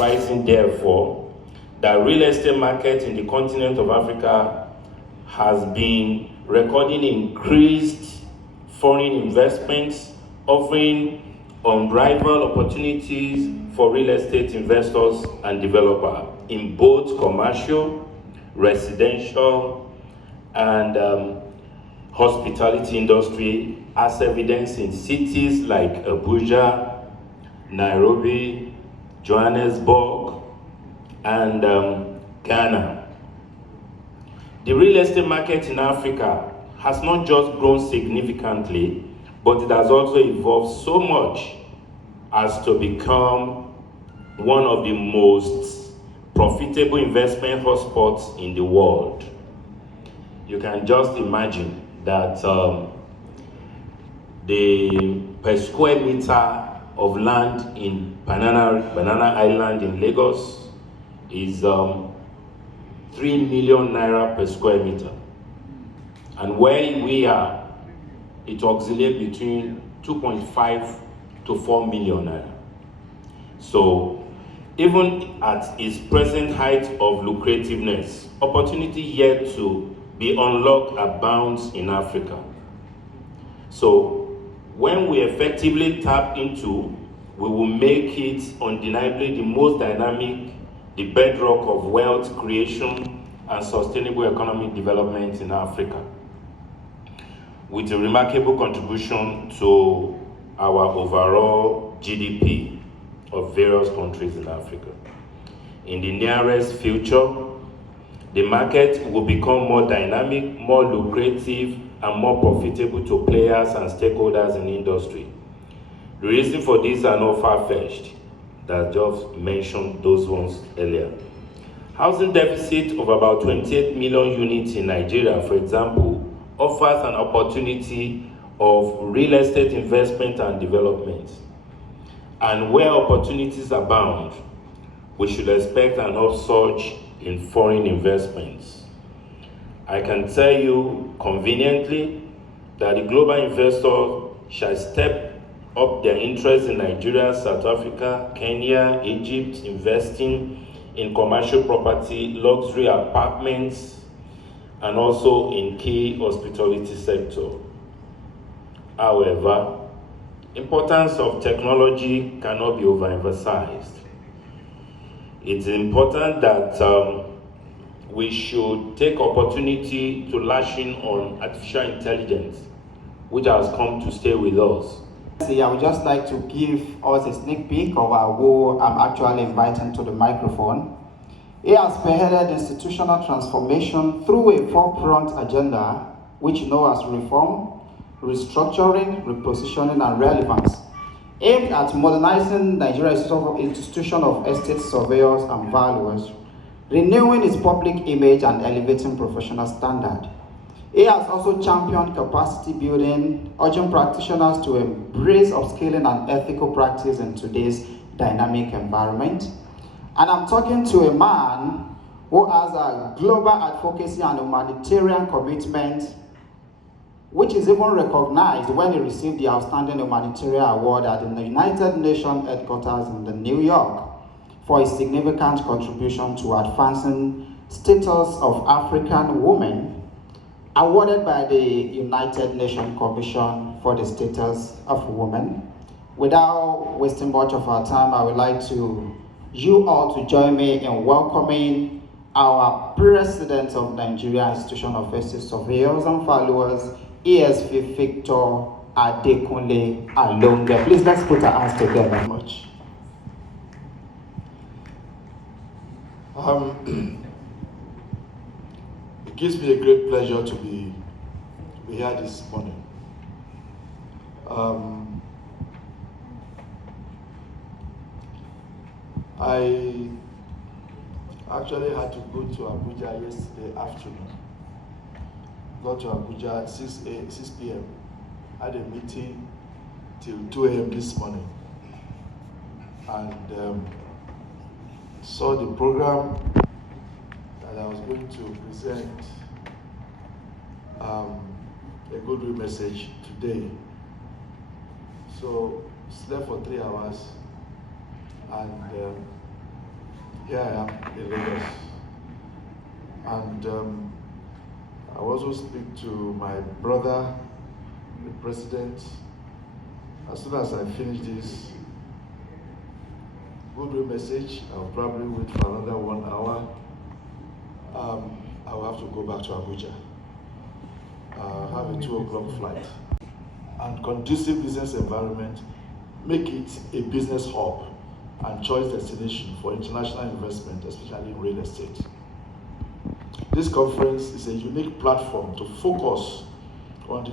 surprising, therefore, that real estate market in the continent of Africa has been recording increased foreign investments, offering unrivaled opportunities for real estate investors and developers in both commercial, residential, and hospitality industry, as evidenced in cities like Abuja, Nairobi, Johannesburg, and Ghana. The real estate market in Africa has not just grown significantly, but it has also evolved so much as to become one of the most profitable investment hotspots in the world. You can just imagine that the per square meter of land in Banana Island in Lagos is 3 million naira per square meter. And where we are, it oscillates between 2.5 to 4 million naira. So even at its present height of lucrativeness, opportunity yet to be unlocked abounds in Africa. So when we effectively tap into, we will make it undeniably the most dynamic, the bedrock of wealth creation and sustainable economic development in Africa, with a remarkable contribution to our overall GDP of various countries in Africa. In the nearest future, the market will become more dynamic, more lucrative, and more profitable to players and stakeholders in the industry. The reason for this are not far-fetched, that just mentioned those ones earlier. Housing deficit of about 28 million units in Nigeria, for example, offers an opportunity of real estate investment and development. And where opportunities abound, we should expect an upsurge in foreign investments. I can tell you conveniently that the global investor shall step up their interest in Nigeria, South Africa, Kenya, Egypt, investing in commercial property, luxury apartments, and also in key hospitality sector. However, importance of technology cannot be overemphasized. It's important that we should take opportunity to lash in on artificial intelligence, which has come to stay with us. I would just like to give us a sneak peek of who I'm actually inviting to the microphone. He has spearheaded institutional transformation through a four-pronged agenda, which you know as reform, restructuring, repositioning, and relevance, aimed at modernizing Nigeria's institution of estate surveyors and valuers, renewing its public image and elevating professional standard. He has also championed capacity building, urging practitioners to embrace upskilling and ethical practice in today's dynamic environment. And I'm talking to a man who has a global advocacy and humanitarian commitment, which is even recognized when he received the Outstanding Humanitarian Award at the United Nations headquarters in New York for his significant contribution to advancing status of African women, awarded by the United Nations Commission for the Status of Women. Without wasting much of our time, I would like you all to join me in welcoming our President of Nigeria Institution of Estate Surveyors and Followers, ESV Victor Adekunle Alonge. Please let's put our hands together. Much. It gives me a great pleasure to be here this morning. I actually had to go to Abuja yesterday afternoon. Got to Abuja at 6 p.m. Had a meeting till 2 a.m. this morning. And saw the program that I was going to present a goodwill message today. So slept for 3 hours and here I am in Lagos. And I also speak to my brother, the president. As soon as I finish this goodwill message, I'll probably wait for another 1 hour. I will have to go back to Abuja. I have a 2 o'clock flight. And conducive business environment, make it a business hub and choice destination for international investment, especially in real estate. This conference is a unique platform to focus on the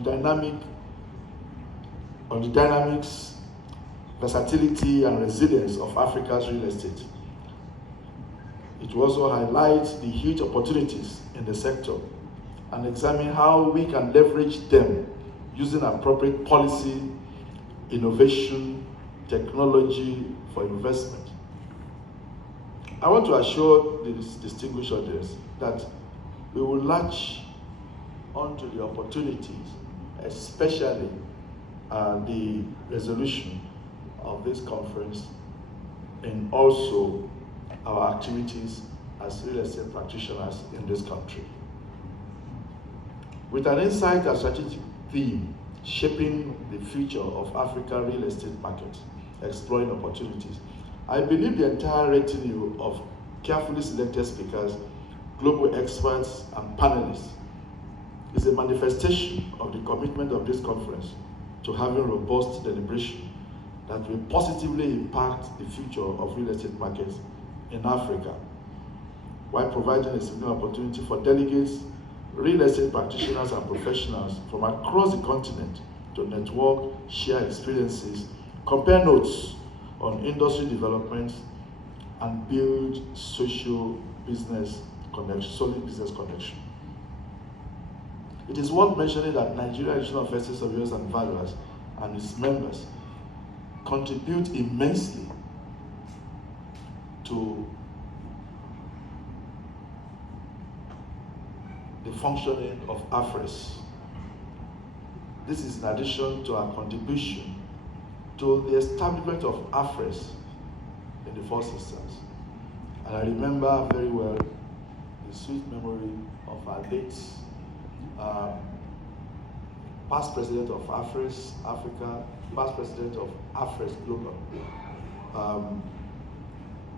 dynamics, versatility, and resilience of Africa's real estate. It will also highlight the huge opportunities in the sector and examine how we can leverage them using appropriate policy, innovation, technology for investment. I want to assure the distinguished audience that we will latch onto the opportunities, especially the resolution of this conference, and also our activities as real estate practitioners in this country. With an insight and strategic theme, shaping the future of African real estate market, exploring opportunities, I believe the entire retinue of carefully selected speakers, global experts, and panelists is a manifestation of the commitment of this conference to having robust deliberation that will positively impact the future of real estate markets in Africa, while providing a significant opportunity for delegates, real estate practitioners, and professionals from across the continent to network, share experiences, compare notes on industry developments, and build solid business connection. It is worth mentioning that Nigeria Institute of Estate Surveyors and Valuers and its members contribute immensely to the functioning of AfRES. This is in addition to our contribution to the establishment of AfRES in the first instance. And I remember very well the sweet memory of our late past president of AfRES Africa, past president of AfRES Global,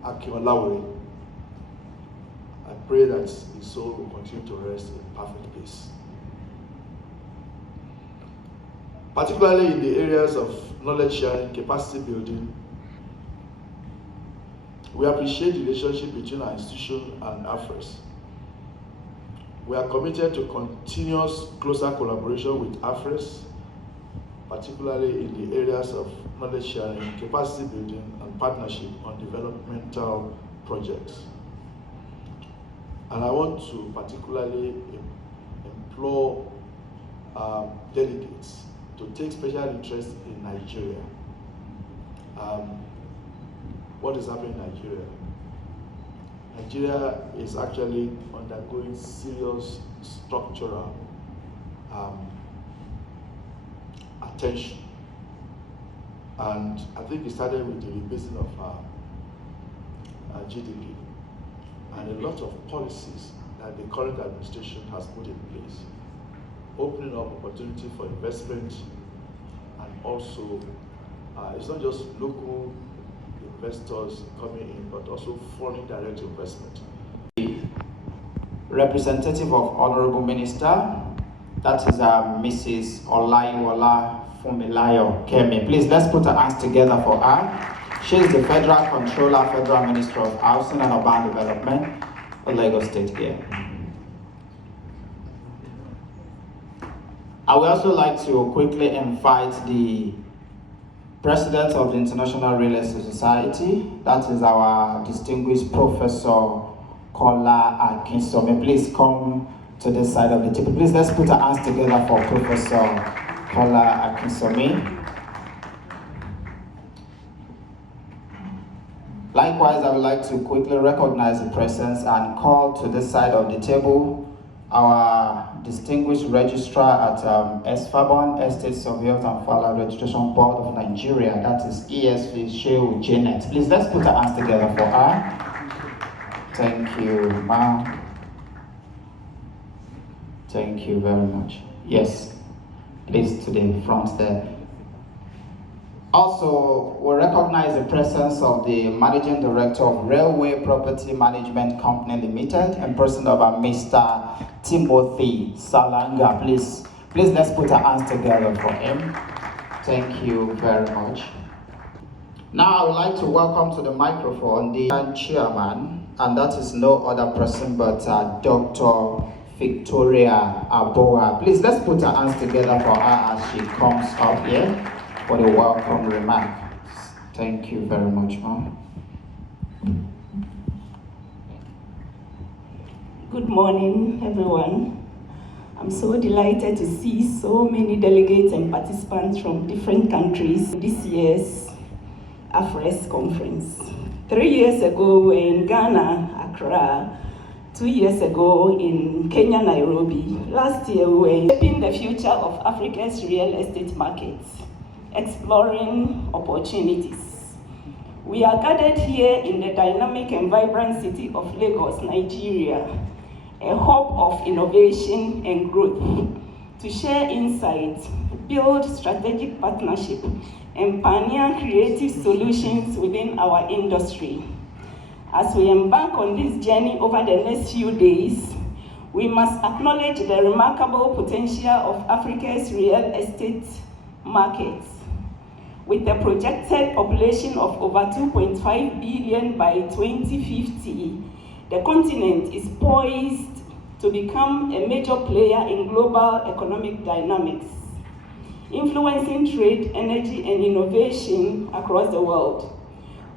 Akinolawore. I pray that his soul will continue to rest in perfect peace. Particularly in the areas of knowledge sharing, capacity building, we appreciate the relationship between our institution and AfRES. We are committed to continuous closer collaboration with AfRES, particularly in the areas of knowledge sharing, capacity building, and partnership on developmental projects. And I want to particularly implore delegates to take special interest in Nigeria. What is happening in Nigeria? Nigeria is actually undergoing serious structural attention. And I think it started with the rebasing of our GDP and a lot of policies that the current administration has put in place, opening up opportunity for investment, and also it's not just local investors coming in, but also foreign direct investment. Representative of Honorable Minister, that is Mrs. Olaiwola Funmilayo Kemi. Please, let's put our hands together for her. She is the Federal Controller, Federal Minister of Housing and Urban Development of Lagos State here. I would also like to quickly invite the President of the International Real Estate Society, that is our distinguished Professor Kola Akinsome. Please come to this side of the table. Please, let's put our hands together for Professor Kola Akinsome. Likewise, I would like to quickly recognize the presence and call to this side of the table our distinguished registrar at ESFABON, Estate Surveyors and File Registration Board of Nigeria, that is ESV Shehu Janet. Please, let's put our hands together for her. Thank you, ma'am. Thank you very much. Yes, please to the front there. Also, we recognize the presence of the Managing Director of Railway Property Management Company Limited in person of Mr. Timothy Salanga. Please let's put our hands together for him. Thank you very much. Now I would like to welcome to the microphone the chairman, and that is no other person but Dr. Victoria Aboa. Please let's put our hands together for her as she comes up here for the welcome remark. Thank you very much, ma'am. Good morning, everyone. I'm so delighted to see so many delegates and participants from different countries in this year's AfRES conference. 3 years ago, we were in Ghana, Accra. 2 years ago in Kenya, Nairobi. Last year, we were shaping the future of Africa's real estate markets, exploring opportunities. We are gathered here in the dynamic and vibrant city of Lagos, Nigeria, a hub of innovation and growth, to share insights, build strategic partnership, and pioneer creative solutions within our industry. As we embark on this journey over the next few days, we must acknowledge the remarkable potential of Africa's real estate markets. With a projected population of over 2.5 billion by 2050, the continent is poised to become a major player in global economic dynamics, influencing trade, energy, and innovation across the world.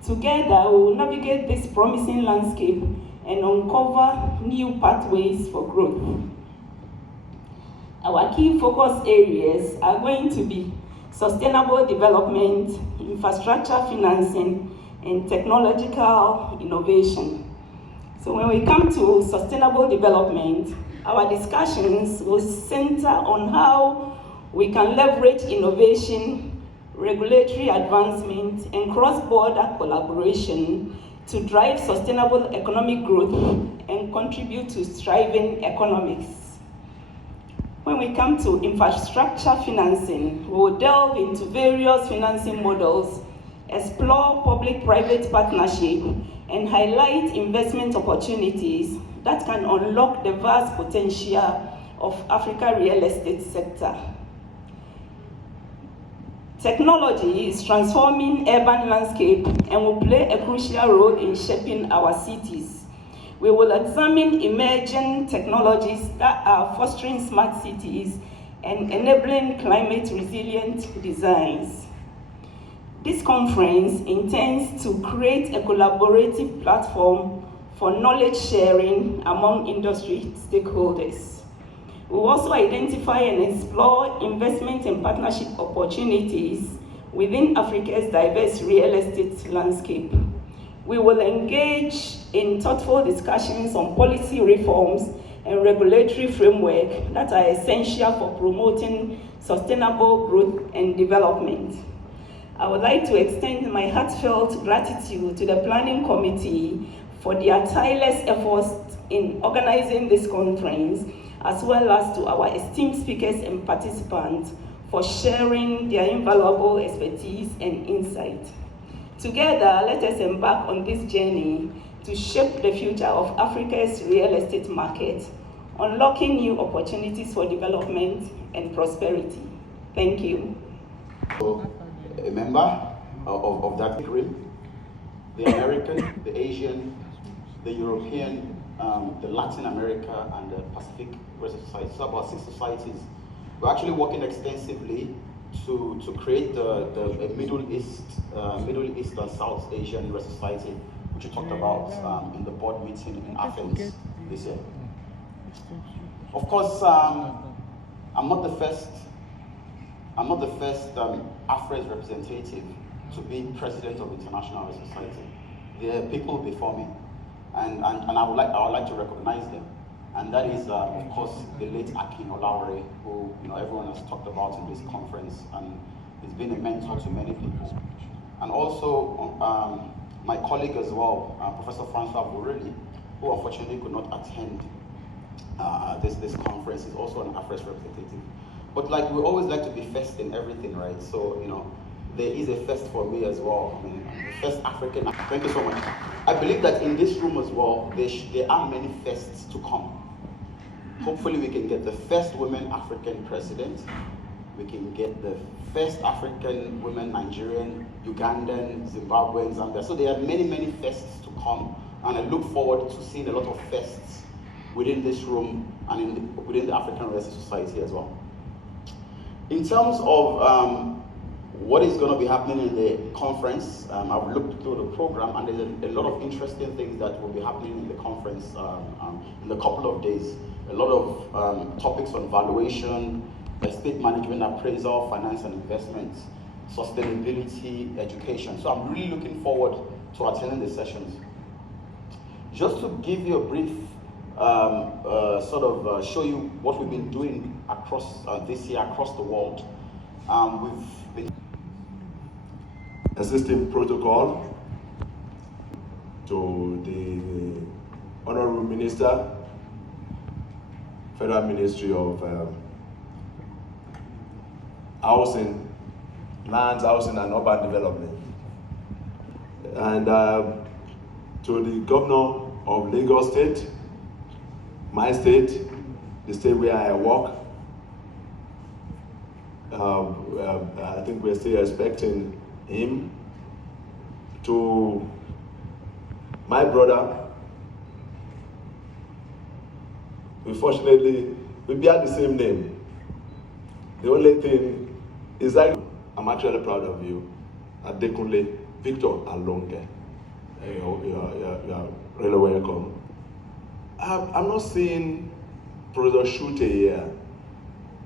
Together, we will navigate this promising landscape and uncover new pathways for growth. Our key focus areas are going to be sustainable development, infrastructure financing, and technological innovation. So when we come to sustainable development, our discussions will center on how we can leverage innovation, regulatory advancement, and cross-border collaboration to drive sustainable economic growth and contribute to thriving economies. When we come to infrastructure financing, we will delve into various financing models, explore public-private partnership, and highlight investment opportunities that can unlock the vast potential of Africa's real estate sector. Technology is transforming urban landscape and will play a crucial role in shaping our cities. We will examine emerging technologies that are fostering smart cities and enabling climate-resilient designs. This conference intends to create a collaborative platform for knowledge sharing among industry stakeholders. We will also identify and explore investment and partnership opportunities within Africa's diverse real estate landscape. We will engage in thoughtful discussions on policy reforms and regulatory framework that are essential for promoting sustainable growth and development. I would like to extend my heartfelt gratitude to the Planning Committee for their tireless efforts in organizing this conference, as well as to our esteemed speakers and participants for sharing their invaluable expertise and insight. Together, let us embark on this journey to shape the future of Africa's real estate market, unlocking new opportunities for development and prosperity. Thank you. A member of that group, the American, the Asian, the European, the Latin America, and the Pacific societies. So about 6 societies. We're actually working extensively to create the Middle East and South Asian Society, which we talked about in the board meeting in Athens this year. Of course, I'm not the first AfRES representative to be president of International Society. There are people before me, and I would like to recognize them. And that is, of course, the late Akin Olawore, who everyone has talked about in this conference, and he's been a mentor to many people. And also my colleague as well, Professor Francois Borelli, who unfortunately could not attend this conference, is also an AfRES representative. But like, we always like to be first in everything, right? So, you know, there is a first for me as well. I mean, I'm the first African. Thank you so much. I believe that in this room as well, there are many firsts to come. Hopefully we can get the first women African president. We can get the first African women Nigerian, Ugandan, Zimbabwean, Zambia. So there are many, many firsts to come. And I look forward to seeing a lot of firsts within this room and within the African Renaissance Society as well. In terms of what is going to be happening in the conference, I've looked through the program, and there's a lot of interesting things that will be happening in the conference in a couple of days. A lot of topics on valuation, estate management, appraisal, finance and investments, sustainability, education. So I'm really looking forward to attending the sessions. Just to give you a brief show you what we've been doing across this year across the world. We've been assisting protocol to the Honorable Minister, Federal Ministry of Housing, Lands, Housing and Urban Development, and to the Governor of Lagos State, my state, the state where I work. I think we're still expecting him. To my brother, unfortunately, we bear the same name. The only thing is that I'm actually proud of you, Adekunle Victor Alonge. You're really welcome. I'm not seeing Professor Shute here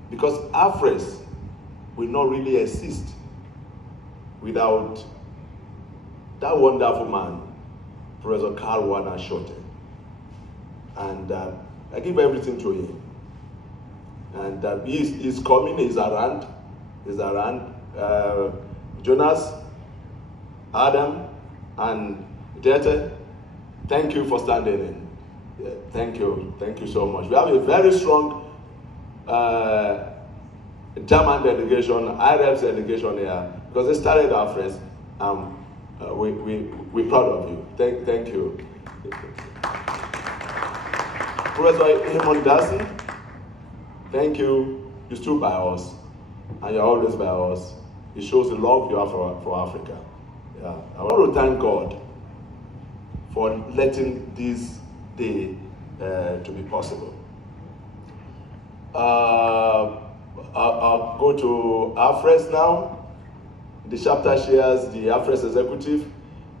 because AfRES will not really exist without that wonderful man, Professor Carl Warner Shute. And I give everything to him. And he's coming, he's around. Jonas, Adam, and Jete, thank you for standing in. Yeah, thank you so much. We have a very strong German delegation, AfRES delegation here, because they started AfRES. We're proud of you. Thank you. Professor Hemondasi, thank you. You stood by us, and you're always by us. It shows the love you have for Africa. Yeah. I want to thank God for letting this day to be possible. I'll go to AfRES now. The chapter shares the AfRES executive.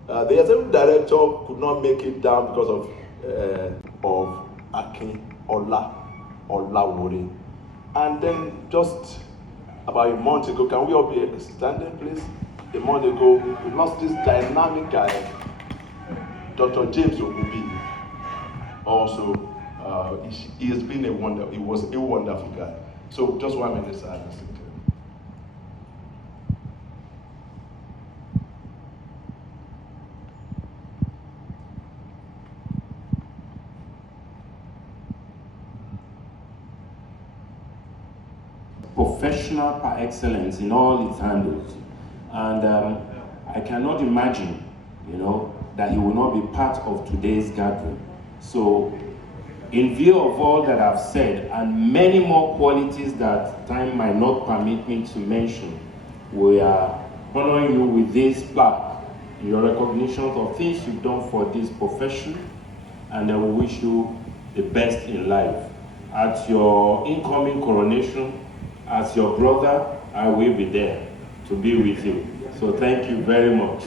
The executive director could not make it down because of Akin Olawore. And then just about a month ago, can we all be standing, please? A month ago, we lost this dynamic guy, Dr. James Ogubi. Also, he has been he was a wonderful guy. So just 1 minute silence. Professional par excellence in all its handles, and I cannot imagine, that he will not be part of today's gathering. So, in view of all that I've said and many more qualities that time might not permit me to mention, we are honoring you with this plaque, your recognition of things you've done for this profession, and I will wish you the best in life. At your incoming coronation, as your brother, I will be there to be with you. So thank you very much.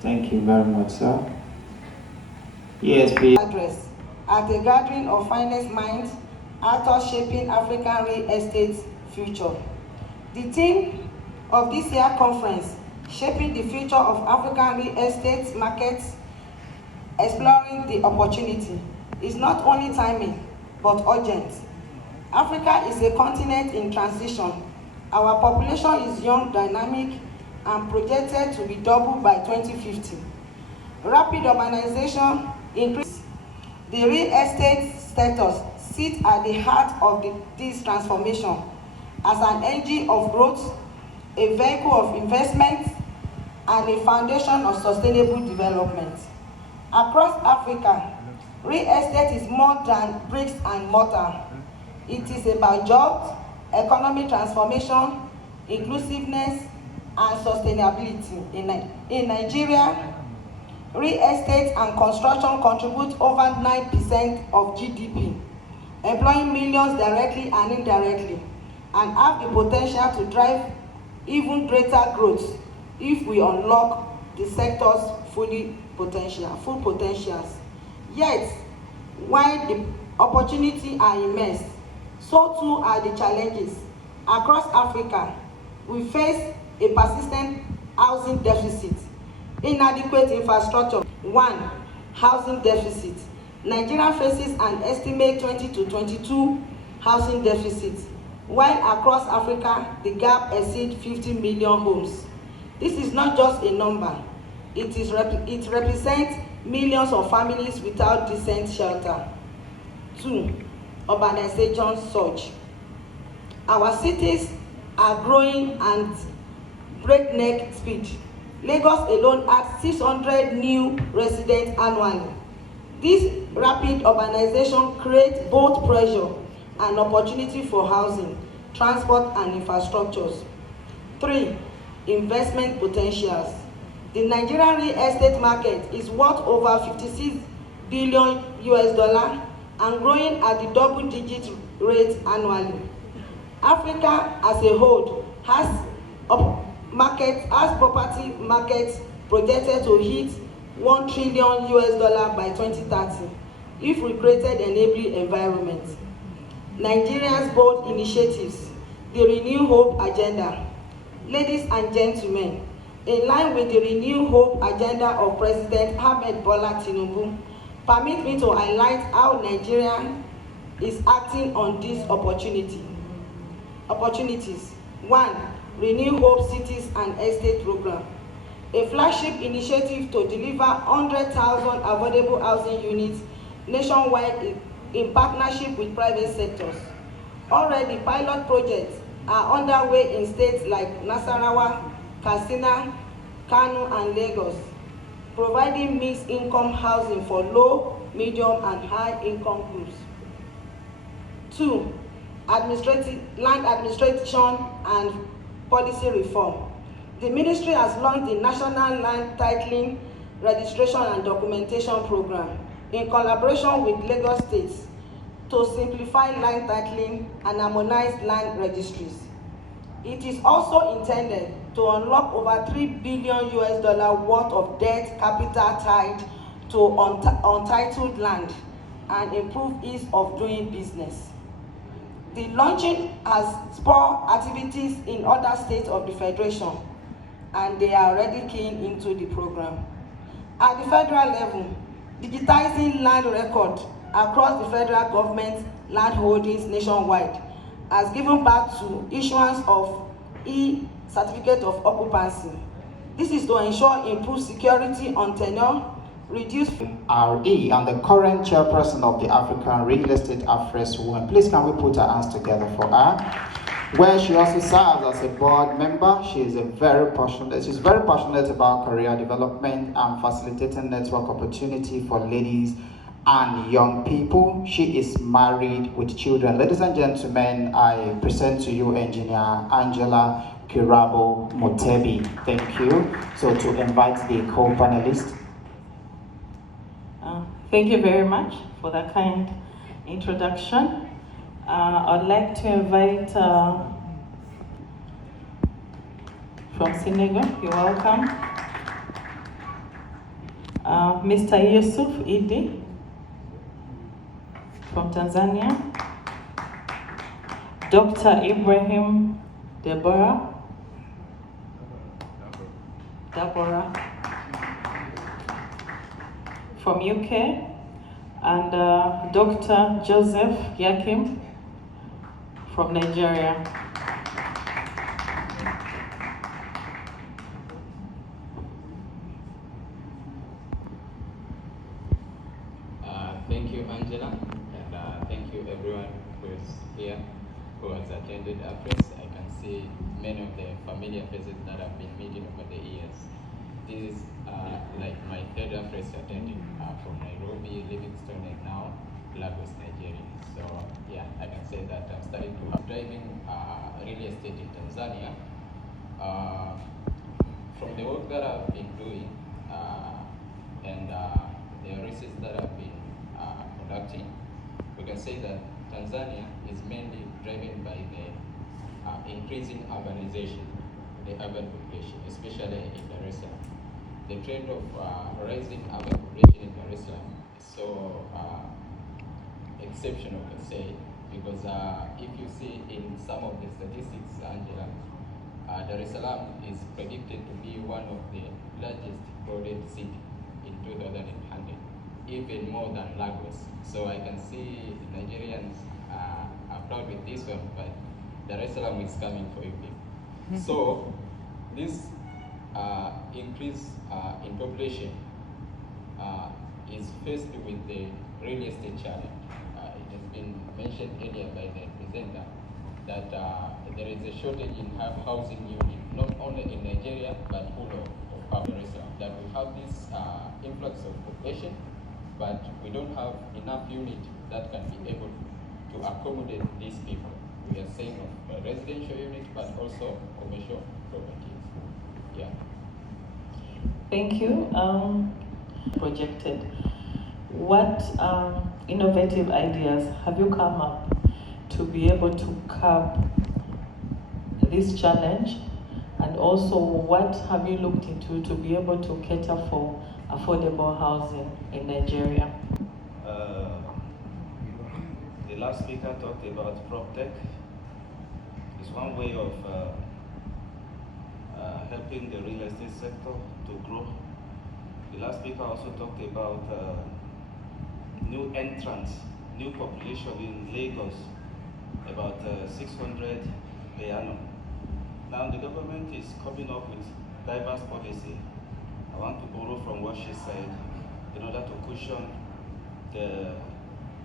Thank you very much, sir. Yes, please. Address at a gathering of finest minds, authors shaping African real estate future. The theme of this year's conference, Shaping the Future of African Real Estate Markets, Exploring the Opportunity, is not only timely but urgent. Africa is a continent in transition. Our population is young, dynamic, and projected to be doubled by 2050. Rapid urbanization increase. The real estate sector sits at the heart of this transformation as an engine of growth, a vehicle of investment, and a foundation of sustainable development. Across Africa, real estate is more than bricks and mortar. It is about jobs, economic transformation, inclusiveness, and sustainability. In Nigeria, real estate and construction contribute over 9% of GDP, employing millions directly and indirectly, and have the potential to drive even greater growth if we unlock the sector's full potentials. Yet, while the opportunities are immense, so too are the challenges. Across Africa, we face a persistent housing deficit, inadequate infrastructure. 1. Housing deficit. Nigeria faces an estimated 20 to 22 housing deficit, while across Africa, the gap exceeds 50 million homes. This is not just a number. It represents millions of families without decent shelter. 2. Urbanization surge. Our cities are growing at breakneck speed. Lagos alone adds 600 new residents annually. This rapid urbanization creates both pressure and opportunity for housing, transport, and infrastructures. 3. Investment potentials. The Nigerian real estate market is worth over $56 billion and growing at the double-digit rate annually. Africa as a whole has property markets projected to hit $1 trillion by 2030 if we created enabling environment. Nigeria's bold initiatives, the Renew Hope Agenda. Ladies and gentlemen, in line with the Renew Hope Agenda of President Ahmed Bola Tinubu, permit me to highlight how Nigeria is acting on these opportunities. 1. Renew Hope Cities and Estate Program, a flagship initiative to deliver 100,000 affordable housing units nationwide in partnership with private sectors. Already, pilot projects are underway in states like Nasarawa, Katsina, Kano, and Lagos, providing mixed income housing for low, medium, and high income groups. 2. Land administration and policy reform. The ministry has launched the National Land Titling, Registration and Documentation Program in collaboration with Lagos State to simplify land titling and harmonize land registries. It is also intended to unlock over $3 billion worth of debt capital tied to untitled land and improve ease of doing business. The launching has spurred activities in other states of the Federation, and they are already keying into the program. At the federal level, digitizing land record across the federal government land holdings nationwide has given birth to issuance of e-certificate of occupancy. This is to ensure improved security on tenure, reduce RE and the current chairperson of the African Real Estate AfRES woman. Please can we put our hands together for her? Where she also serves as a board member. She's very passionate about career development and facilitating network opportunity for ladies and young people. She is married with children. Ladies and gentlemen, I present to you Engineer Angela Kirabo Motebi. Thank you. So to invite the co-panelists. Thank you very much for that kind introduction. I'd like to invite from Senegal, you're welcome, Mr. Yusuf Idi from Tanzania, Dr. Ibrahim Deborah from UK, and Dr. Joseph Yakim from Nigeria. Thank you, Angela, and thank you everyone who is here, who has attended AfRES. I can see many of the familiar faces that have been meeting over the years. This is like my third AfRES attending from Nairobi, Livingstone, and now Lagos, Nigeria. So yeah, I can say that I'm starting to have driving real estate in Tanzania. From the work that I've been doing and the research that I've been conducting, we can say that Tanzania is mainly driven by the increasing urbanization, the urban population, especially in Dar es Salaam. The trend of rising urban population in Dar es Salaam is so exceptional, we can say, because if you see in some of the statistics, Angela, Dar es Salaam is predicted to be one of the largest crowded cities in 2100, even more than Lagos. So I can see Nigerians are proud with this one, but Dar es Salaam is coming for you people. So this increase in population is faced with the real estate challenge. It has been mentioned earlier by the presenter that there is a shortage in housing unit, not only in Nigeria, but all of Dar es Salaam. That we have this influx of population, but we don't have enough unit that can be able to accommodate these people. We are saying of residential unit, but also commercial properties. Yeah. Thank you. Projected. What innovative ideas have you come up to be able to curb this challenge? And also, what have you looked into to be able to cater for affordable housing in Nigeria? The last speaker talked about PropTech. It's one way of helping the real estate sector to grow. The last speaker also talked about new entrants, new population in Lagos, about 600 per annum. Now the government is coming up with diverse policy. I want to borrow from what she said in order to cushion the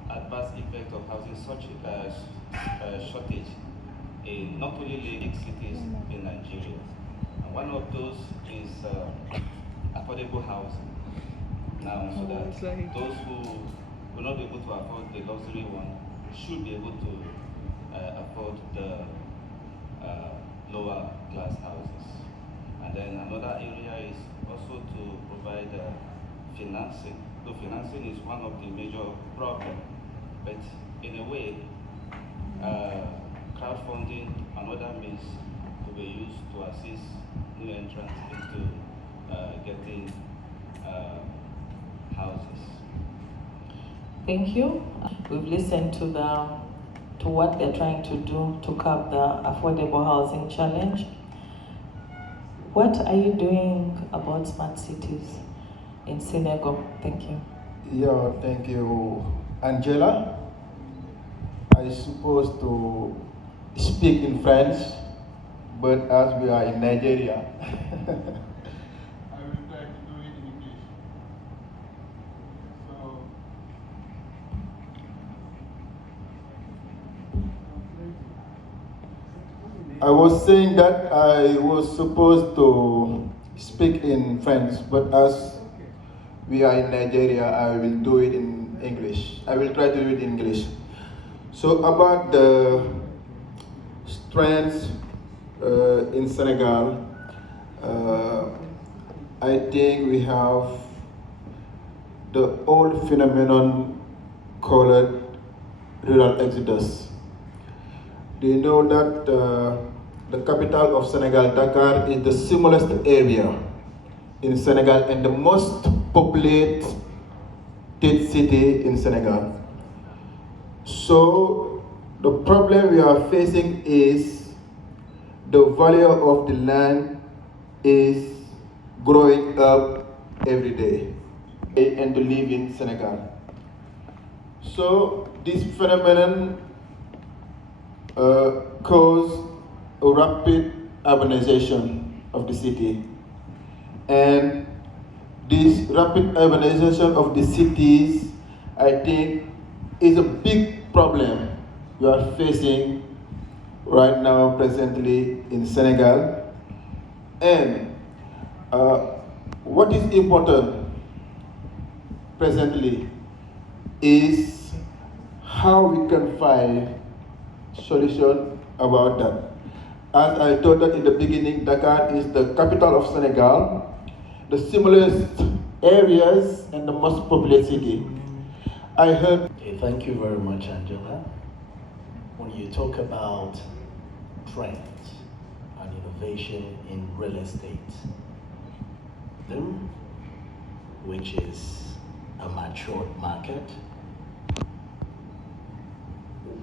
adverse effect of housing shortage in not only big cities in Nigeria. And one of those is affordable housing. Now, so that those who will not be able to afford the luxury one should be able to afford the lower class houses. And then another area is also to provide financing. So financing is one of the major problems, but in a way, crowdfunding and other means will be used to assist new entrants into getting houses. Thank you. We've listened to what they're trying to do to curb the affordable housing challenge. What are you doing about smart cities in Senegal? Thank you. Yeah, thank you, Angela. I supposed to speak in French, but as we are in Nigeria, I will try to do it in English. So, I was saying that I was supposed to speak in French, but as we are in Nigeria, I will do it in English. I will try to do it in English. So about the strengths in Senegal, I think we have the old phenomenon called rural exodus. Do you know that the capital of Senegal, Dakar, is the smallest area in Senegal and the most populated city in Senegal? So the problem we are facing is the value of the land is growing up every day and to live in Senegal. So this phenomenon cause a rapid urbanization of the city. And this rapid urbanization of the cities, I think, is a big problem we are facing right now, presently in Senegal. And what is important presently is how we can find solution about that. As I told that in the beginning, Dakar is the capital of Senegal, the smallest areas and the most populous city. I heard. Okay, thank you very much, Angela. When you talk about trends and innovation in real estate, which is a matured market,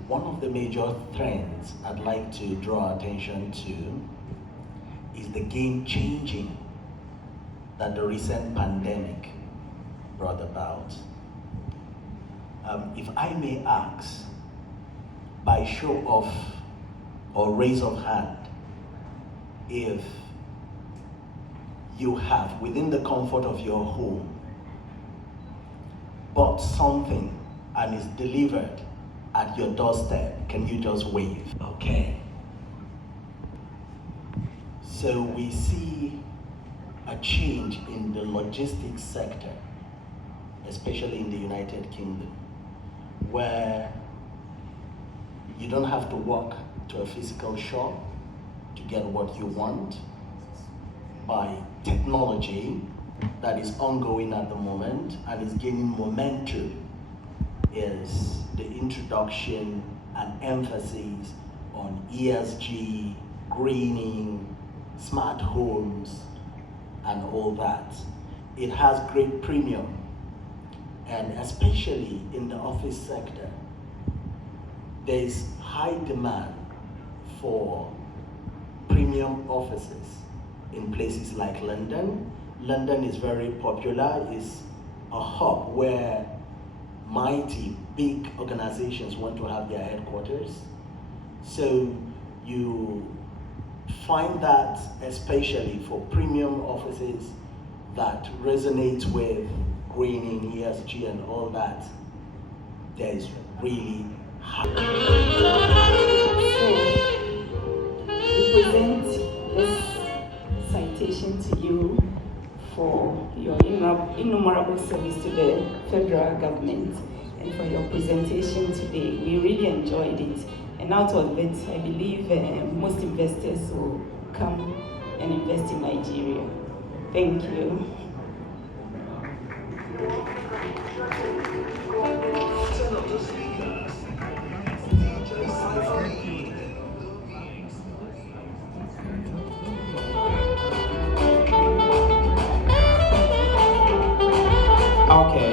one of the major trends I'd like to draw attention to is the game changing that the recent pandemic brought about. If I may ask, by show of or raise of hand, if you have, within the comfort of your home, bought something and is delivered at your doorstep, can you just wave? Okay. So we see a change in the logistics sector, especially in the United Kingdom, where you don't have to walk to a physical shop to get what you want. By technology that is ongoing at the moment and is gaining momentum is the introduction and emphasis on ESG, greening, smart homes, and all that. It has great premium, and especially in the office sector, there is high demand for premium offices in places like London. London is very popular, it's a hub where mighty, big organizations want to have their headquarters. So you find that, especially for premium offices that resonate with greening, ESG and all that, there's really high. So, we present this citation to you for your innumerable service to the federal government and for your presentation today. We really enjoyed it. And out of it, I believe most investors will come and invest in Nigeria. Thank you. Okay,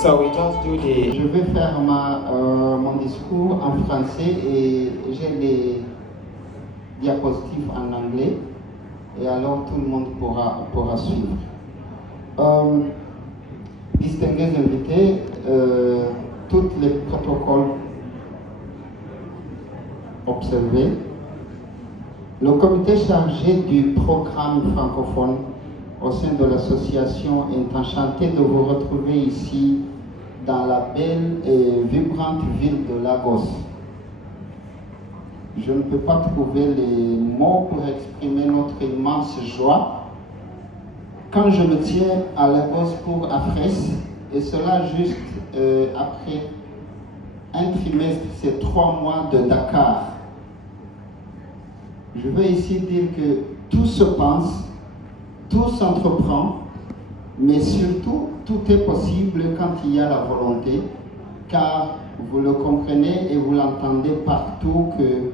so we just do the... Je vais faire mon discours en français et j'ai les diapositives en anglais et alors tout le monde pourra suivre. Distingués invités, tous les protocoles observés, le comité chargé du programme francophone au sein de l'association est enchanté de vous retrouver ici dans la belle et vibrante ville de Lagos. Je ne peux pas trouver les mots pour exprimer notre immense joie quand je me tiens à Lagos pour AfRES, et cela juste après un trimestre, c'est 3 mois de Dakar. Je veux ici dire que tout se pense, tout s'entreprend, mais surtout, tout est possible quand il y a la volonté, car vous le comprenez et vous l'entendez partout que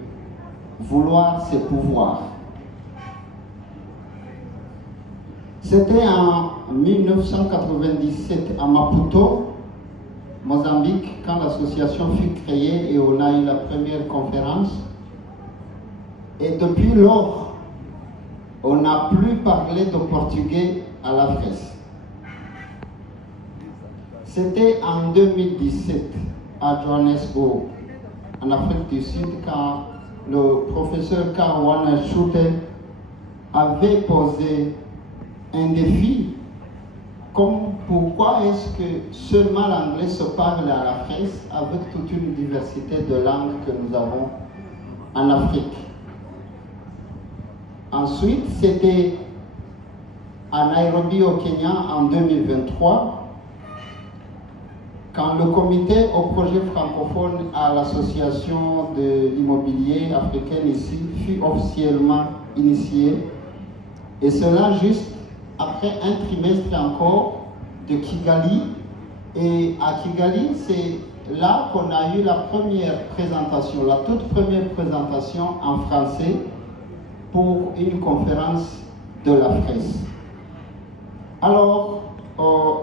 vouloir, c'est pouvoir. C'était en 1997 à Maputo, Mozambique, quand l'association fut créée et on a eu la première conférence. Et depuis lors, on n'a plus parlé de portugais à l'AfRES. C'était en 2017 à Johannesburg. en Afrique du Sud quand le professeur Karwana Schutte avait posé un défi comme pourquoi est-ce que seulement l'anglais se parle à l'AfRES avec toute une diversité de langues que nous avons en Afrique. Ensuite, c'était à Nairobi au Kenya en 2023 quand le comité au projet francophone à l'association de l'immobilier africaine ici fut officiellement initié, et cela juste après un trimestre encore de Kigali. Et à Kigali, c'est là qu'on a eu la première présentation, la toute première présentation en français pour une conférence de l'AfRES. Alors,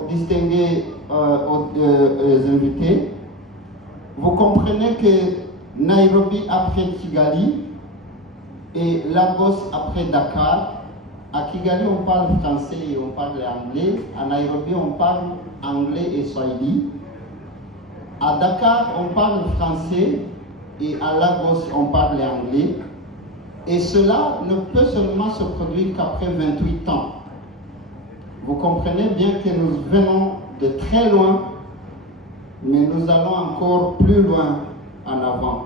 distingués invités, vous comprenez que Nairobi après Kigali et Lagos après Dakar. À Kigali, on parle français et on parle anglais. À Nairobi, on parle anglais et swahili. À Dakar, on parle français et à Lagos, on parle anglais. Et cela ne peut seulement se produire qu'après 28 ans. Vous comprenez bien que nous venons de très loin, mais nous allons encore plus loin en avant.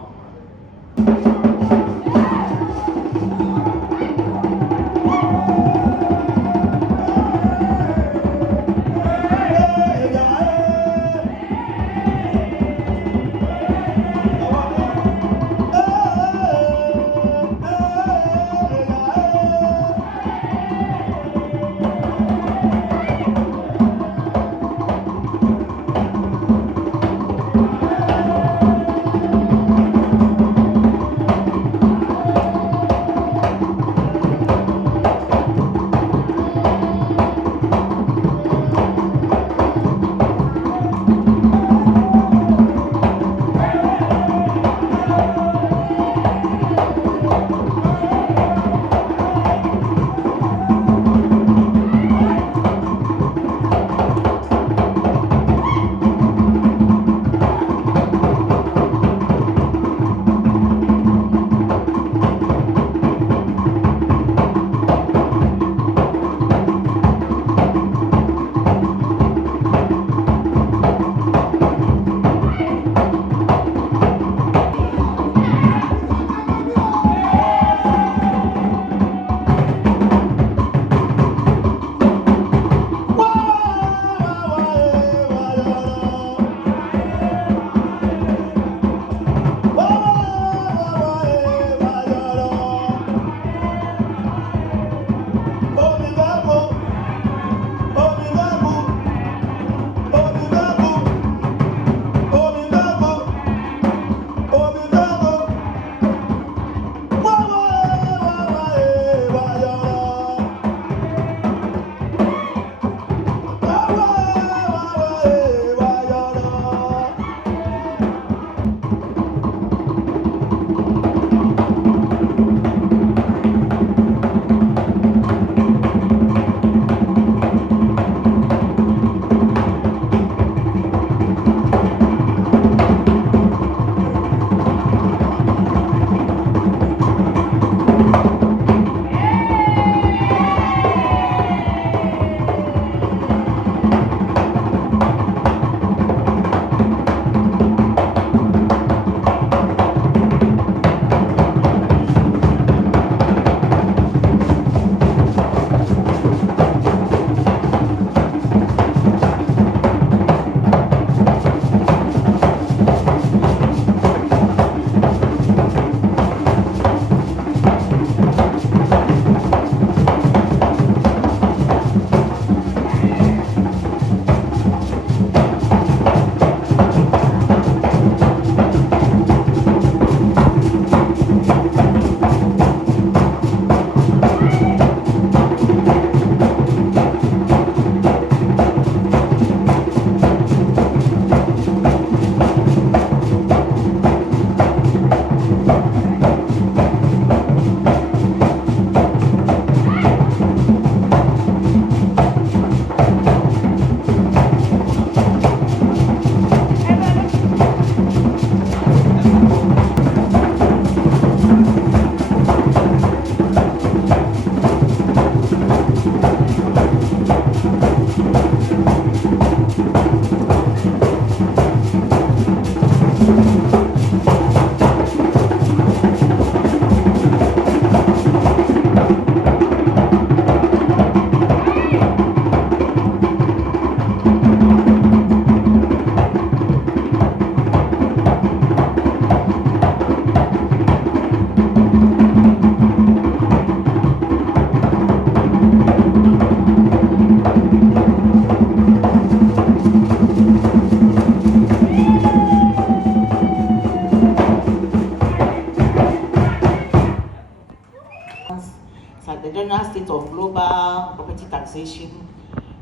The general state of global property taxation,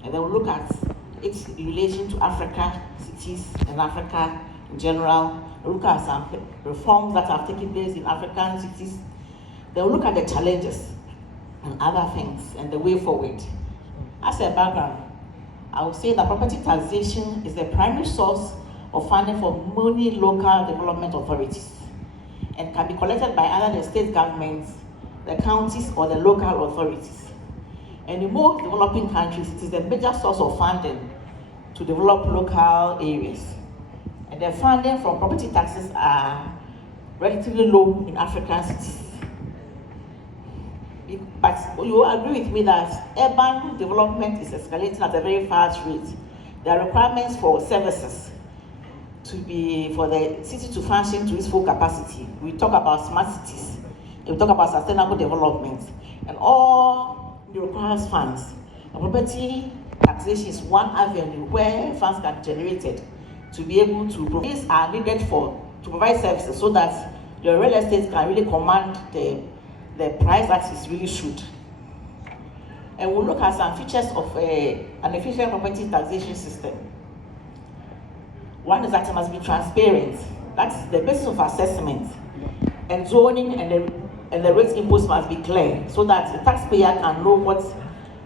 and then we'll look at its relation to Africa, cities, and Africa in general. We'll look at some reforms that have taken place in African cities. Then we'll look at the challenges and other things and the way forward. As a background, I would say that property taxation is the primary source of funding for many local development authorities and can be collected by either the state governments, the counties, or the local authorities. And in most developing countries, it is the major source of funding to develop local areas. And the funding from property taxes are relatively low in African cities. But you will agree with me that urban development is escalating at a very fast rate. There are requirements for services for the city to function to its full capacity. We talk about smart cities, we talk about sustainable development, and all it requires funds. And property taxation is one avenue where funds can be generated to be able to these are needed to provide services so that the real estate can really command the price that it really should. And we'll look at some features of an efficient property taxation system. One is that it must be transparent. That's the basis of assessment. And zoning and the rate imposed must be clear so that the taxpayer can know what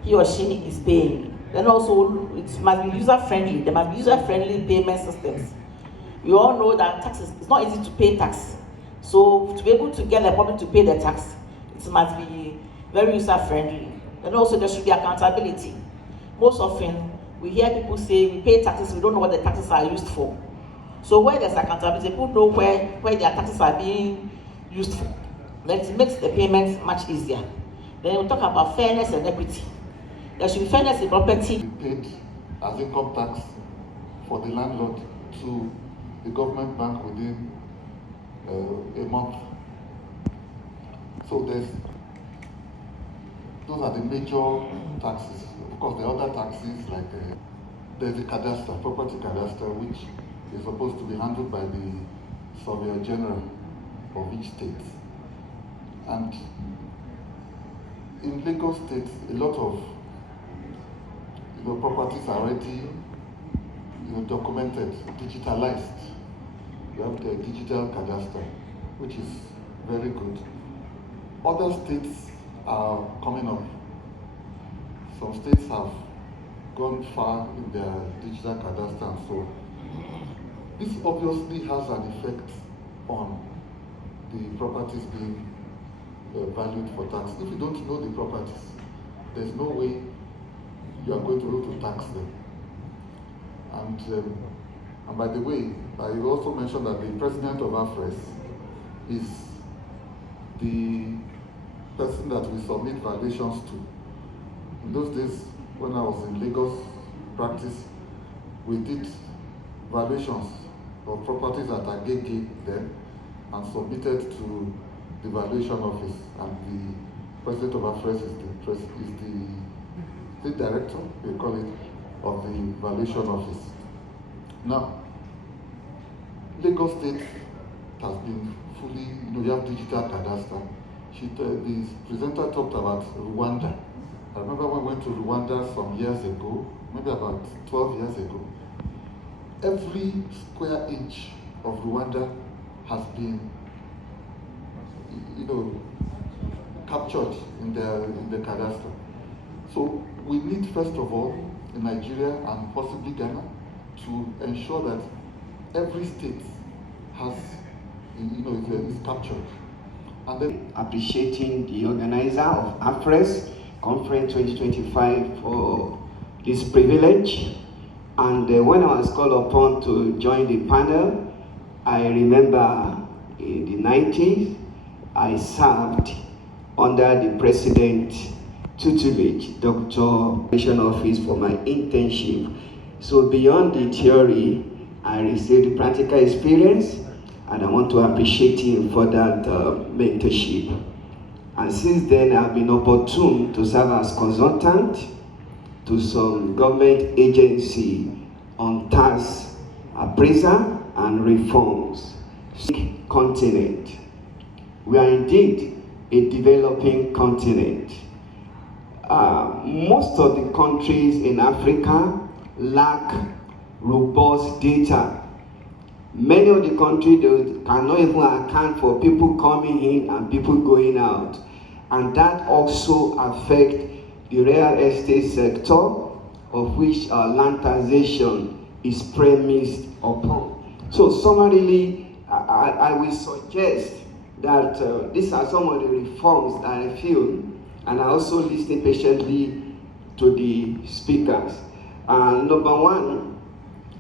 he or she is paying. Then also, it must be user-friendly. There must be user-friendly payment systems. We all know that taxes, it's not easy to pay tax. So to be able to get the public to pay the tax, it must be very user-friendly. And also there should be accountability. Most often, we hear people say, we pay taxes, we don't know what the taxes are used for. So where there's accountability, people know where their taxes are being used for. Then it makes the payments much easier. Then we talk about fairness and equity. There should be fairness in property. We paid as income tax for the landlord to the government bank within a month. So those are the major taxes. Of course, the other taxes like there's the cadastre, property cadastre, which is supposed to be handled by the Surveyor General of each state. And in Lagos State, a lot of properties are already documented, digitalized. You have the digital cadastre, which is very good. Other states are coming up. Some states have gone far in their digital cadastre, and so this obviously has an effect on the properties being valued for tax. If you don't know the properties, there's no way you are going to be able to tax them. And by the way, I also mentioned that the president of AfRES is the person that we submit valuations to. In those days, when I was in Lagos practice, we did valuations of properties at Agege then and submitted to the valuation office. And the president of AfRES is the director, they call it, of the valuation office. Now, Lagos State has been fully, you have digital cadastre. The presenter talked about Rwanda. I remember when we went to Rwanda some years ago, maybe about 12 years ago. Every square inch of Rwanda has been, captured in the cadastre. So we need, first of all, in Nigeria and possibly Ghana, to ensure that every state has, is captured. And then appreciating the organizer of AfRES Conference 2025 for this privilege. And when I was called upon to join the panel, I remember in the 90s, I served under the President tutelage, Dr. Office for my internship. So beyond the theory, I received practical experience, and I want to appreciate him for that mentorship. And since then, I've been opportune to serve as consultant to some government agency on tax appraisal and reforms. Continent. We are indeed a developing continent. Most of the countries in Africa lack robust data. Many of the countries cannot even account for people coming in and people going out. And that also affects the real estate sector, of which land taxation is premised upon. So summarily, I will suggest that these are some of the reforms that I feel, and I also listen patiently to the speakers. Number one,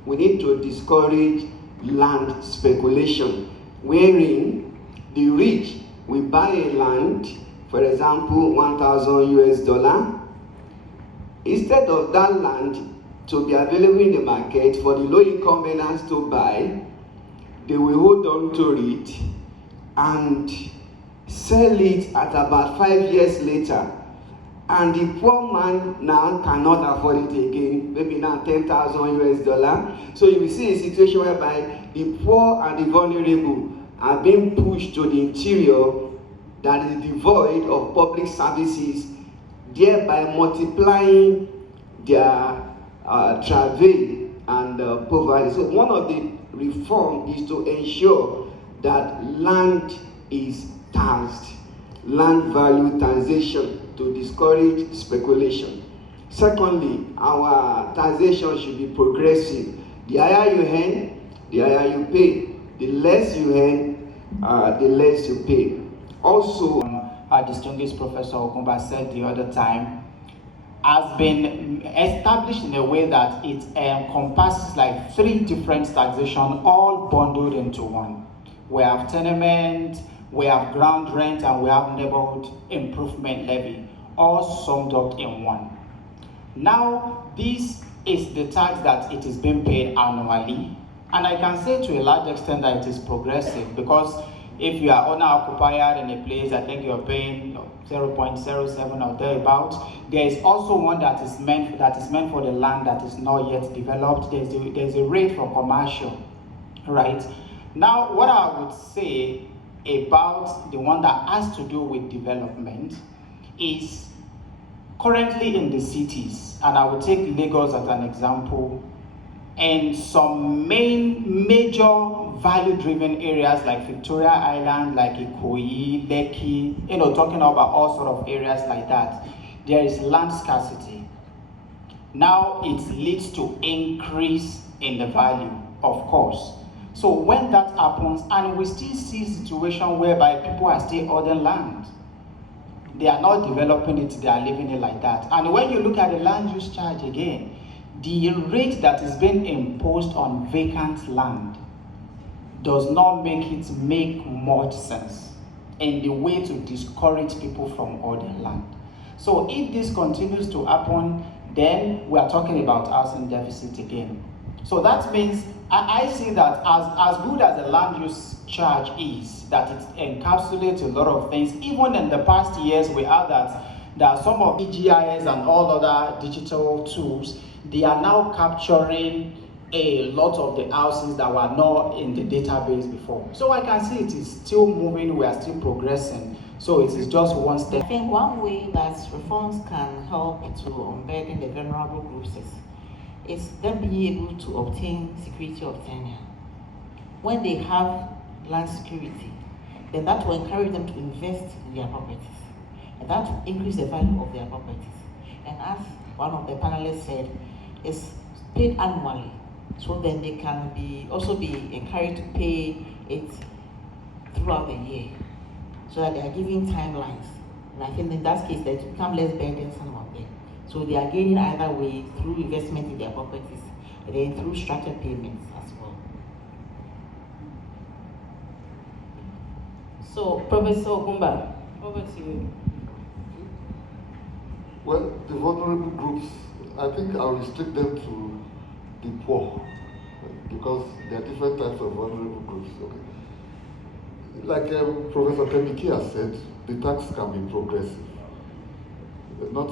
we need to discourage land speculation, wherein the rich will buy a land, for example, $1,000 US. Instead of that land to be available in the market for the low-income earners to buy, they will hold on to it and sell it at about 5 years later. And the poor man now cannot afford it again, maybe now $10,000 US. So you will see a situation whereby the poor and the vulnerable are being pushed to the interior that is devoid of public services, thereby multiplying their travail and poverty. So one of the reforms is to ensure that land is taxed, land value taxation, to discourage speculation. Secondly, our taxation should be progressive. The higher you earn, the higher you pay. The less you earn, the less you pay. Also, our distinguished Professor Okumba said the other time, has been established in a way that it encompasses like 3 different taxation, all bundled into one. We have tenement, we have ground rent, and we have neighborhood improvement levy, all summed up in one. Now, this is the tax that it is being paid annually, and I can say to a large extent that it is progressive, because if you are owner-occupier in a place, I think you're paying 0.07 or thereabouts. There is also one that is meant for the land that is not yet developed. There's a rate for commercial, right? Now, what I would say about the one that has to do with development is currently in the cities, and I will take Lagos as an example, and some major value-driven areas like Victoria Island, like Ikoyi, Lekki, talking about all sort of areas like that, there is land scarcity. Now it leads to increase in the value, of course. So when that happens, and we still see a situation whereby people are still holding land, they are not developing it, they are leaving it like that. And when you look at the land use charge again, the rate that is being imposed on vacant land does not make much sense in the way to discourage people from holding land. So if this continues to happen, then we are talking about housing deficit again. So that means I see that as good as the land use charge is, that it encapsulates a lot of things. Even in the past years, we heard that some of EGIS and all other digital tools, they are now capturing a lot of the houses that were not in the database before. So I can see it is still moving, we are still progressing. So it is just one step. I think one way that reforms can help to unburden the vulnerable groups is them being able to obtain security of tenure. When they have land security, then that will encourage them to invest in their properties. And that will increase the value of their properties. And as one of the panelists said, it's paid annually. So then they can also be encouraged to pay it throughout the year. So that they are giving timelines And I think in that case, they become less burdensome on them. So they are gaining either way through investment in their properties and then through structured payments as well. So, Professor Ogumba, over to you. Well, the vulnerable groups, I think I'll restrict them to the poor, because there are different types of vulnerable groups. Okay. Like Professor Temiki has said, the tax can be progressive. Not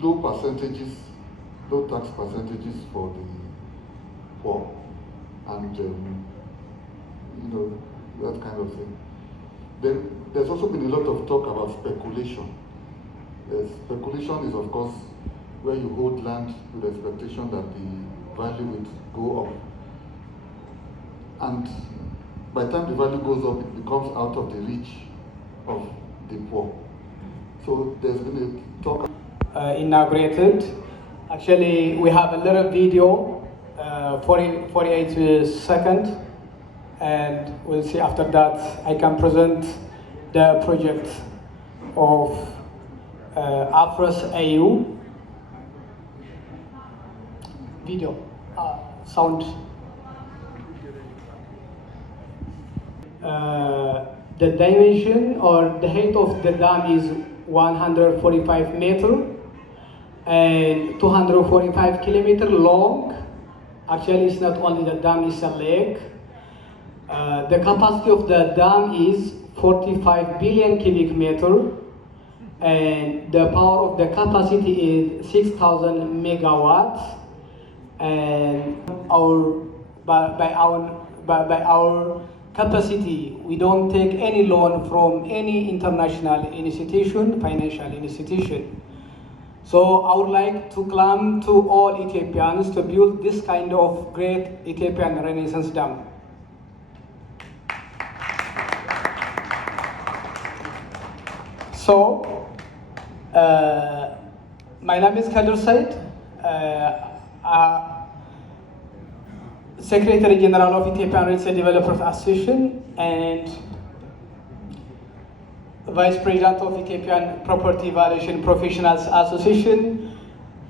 low percentages, low tax percentages for the poor, and that kind of thing. Then there's also been a lot of talk about speculation. Speculation is, of course, where you hold land with the expectation that the value will go up. And by the time the value goes up, it becomes out of the reach of the poor. So there's been a talk. Inaugurated. Actually, we have a little video, 48 seconds, and we'll see after that I can present the project of AfRES AU. Video, sound. The dimension or the height of the dam is 145 meters and 245 kilometers long. Actually, it's not only the dam, it's a lake. The capacity of the dam is 45 billion cubic meter, and the power of the capacity is 6,000 megawatts. And by our capacity, we don't take any loan from any international institution, financial institution. So I would like to claim to all Ethiopians to build this kind of great Ethiopian Renaissance dam. So, my name is Kadir Said, Secretary General of Ethiopian Real Estate Developers Association and Vice President of Ethiopian Property Valuation Professionals Association.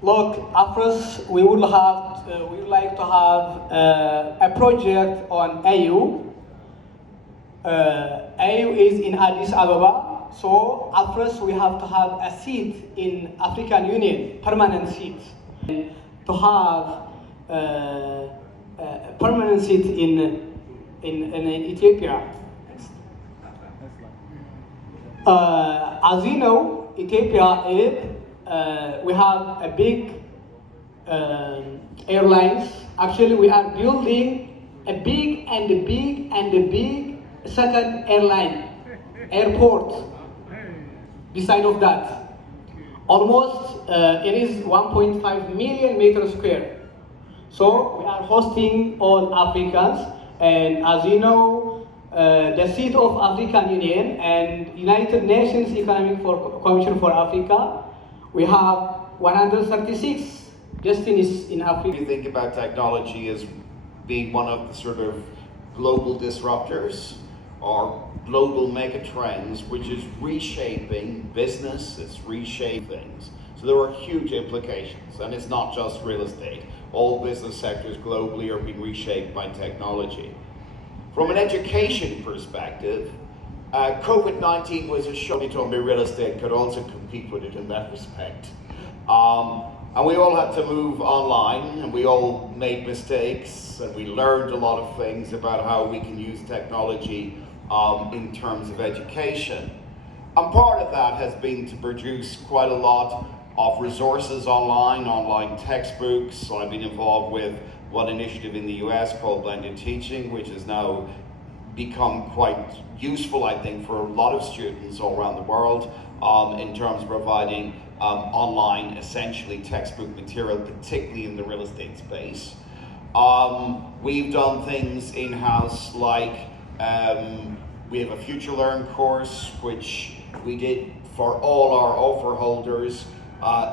Look, AfRES, we would like to have a project on AU. AU is in Addis Ababa. So AfRES, we have to have a seat in African Union, permanent seat, and to have a permanent seat in Ethiopia. As you know, Ethiopia is, we have a big airlines. Actually, we are building a big second airport. Beside of that, almost it is 1.5 million meters square. So we are hosting all Africans, and as you know, the seat of African Union and United Nations Economic Commission for Africa, we have 136 destinies in Africa. You think about technology as being one of the sort of global disruptors or global megatrends, which is reshaping business, it's reshaping things. So there are huge implications, and it's not just real estate. All business sectors globally are being reshaped by technology. From an education perspective, COVID-19 was a show that real estate could also compete with it in that respect. And we all had to move online, and we all made mistakes, and we learned a lot of things about how we can use technology in terms of education. And part of that has been to produce quite a lot of resources online textbooks. So I've been involved with one initiative in the US called Blended Teaching, which has now become quite useful, I think, for a lot of students all around the world in terms of providing online, essentially textbook material, particularly in the real estate space. We've done things in-house like we have a Future Learn course, which we did for all our offer holders,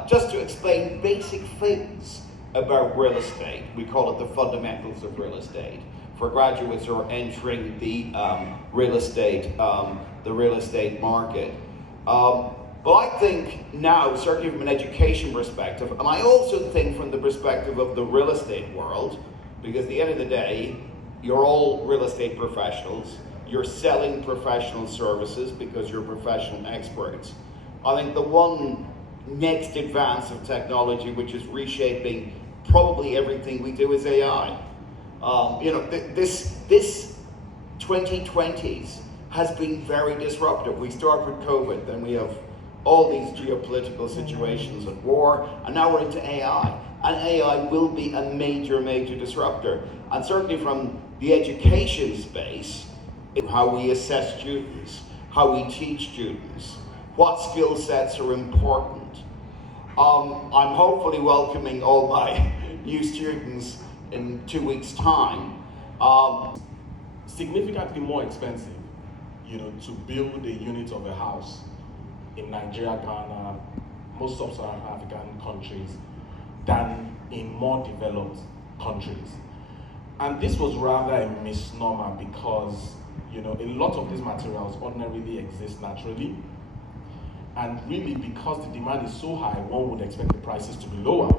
just to explain basic things about real estate. We call it the fundamentals of real estate. For graduates who are entering the real estate, the real estate market. But I think now, certainly from an education perspective, and I also think from the perspective of the real estate world, because at the end of the day, you're all real estate professionals, you're selling professional services because you're professional experts. I think the one next advance of technology which is reshaping probably everything we do is AI. This 2020s has been very disruptive. We start with COVID, then we have all these geopolitical situations and war, and now we're into AI. And AI will be a major, major disruptor. And certainly from the education space, how we assess students, how we teach students, what skill sets are important. I'm hopefully welcoming all my new students in 2 weeks' time. Significantly more expensive, to build a unit of a house in Nigeria, Ghana, most sub-Saharan African countries, than in more developed countries. And this was rather a misnomer because, a lot of these materials ordinarily exist naturally. And really, because the demand is so high, one would expect the prices to be lower.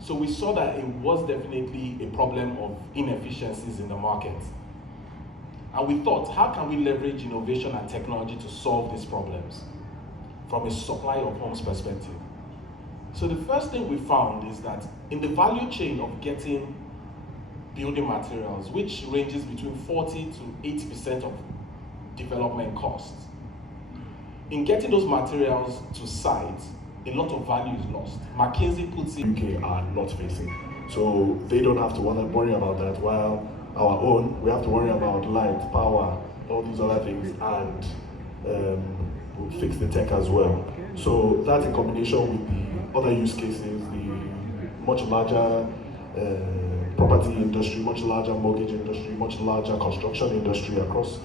So we saw that it was definitely a problem of inefficiencies in the market. And we thought, how can we leverage innovation and technology to solve these problems from a supply of homes perspective? So the first thing we found is that in the value chain of getting building materials, which ranges between 40 to 80% of development costs, in getting those materials to site, a lot of value is lost. McKinsey puts it UK are not facing. So they don't have to worry about that, while our own, we have to worry about light, power, all these other things, and we'll fix the tech as well. So that in combination with the other use cases, the much larger property industry, much larger mortgage industry, much larger construction industry across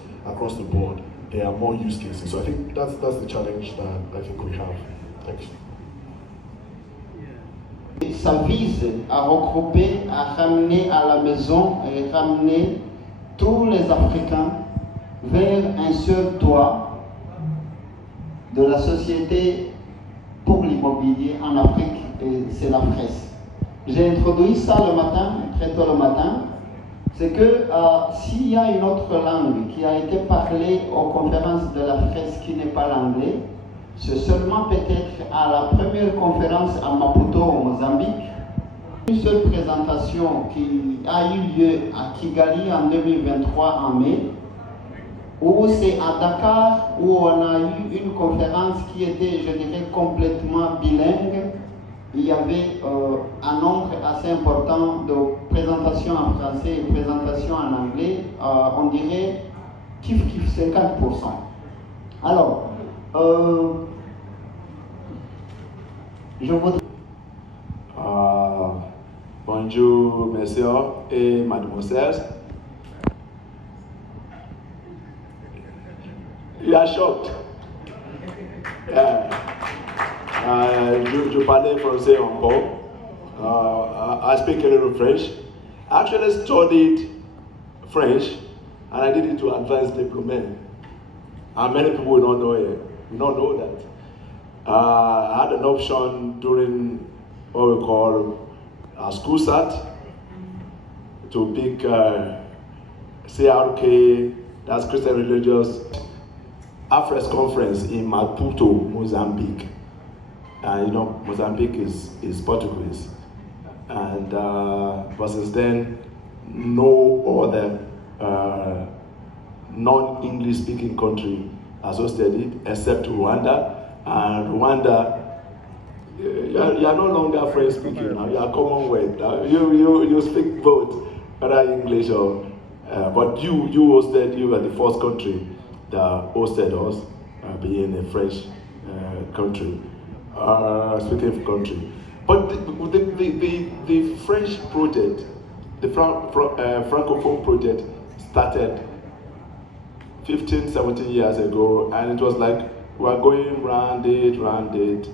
the board, there are more use cases. So I think that's the challenge that I think we have. Thanks. Ça vise à regrouper, à ramener à la maison et ramener tous les Africains vers un seul toit de la société pour l'immobilier en Afrique, et c'est l'AfRES. J'ai introduit ça le matin, très tôt le matin. C'est que s'il y a une autre langue qui a été parlée aux conférences de l'AfRES qui n'est pas l'anglais, c'est seulement peut-être à la première conférence à Maputo, au Mozambique, une seule présentation qui a eu lieu à Kigali en 2023 en mai, où c'est à Dakar où on a eu une conférence qui était, je dirais, complètement bilingue. Il y avait un nombre assez important de présentations en français et présentations en anglais, on dirait kiff 50%. Alors, je voudrais... Bonjour, messieurs et mademoiselles. You are shocked. Je parlais français encore. I speak a little French. I actually studied French and I did it to advanced diploma. And many people will not know it. We don't know that. I had an option during what we call a school sat to pick CRK, that's Christian Religious AfRES conference in Maputo, Mozambique. Mozambique is Portuguese. And but since then, no other non-English speaking country has hosted it except Rwanda. And Rwanda, you are no longer French speaking now, you are Commonwealth. You speak both, either English or, but you were the first country that hosted us, being a French country, speaking country. But the French project, the Francophone project started 15, 17 years ago, and it was like, we are going round it.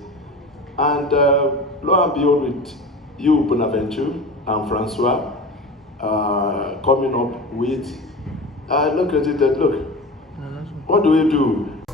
And lo and behold, with you, Bonaventure, and Francois, coming up with, I looked at it and look, What do we do?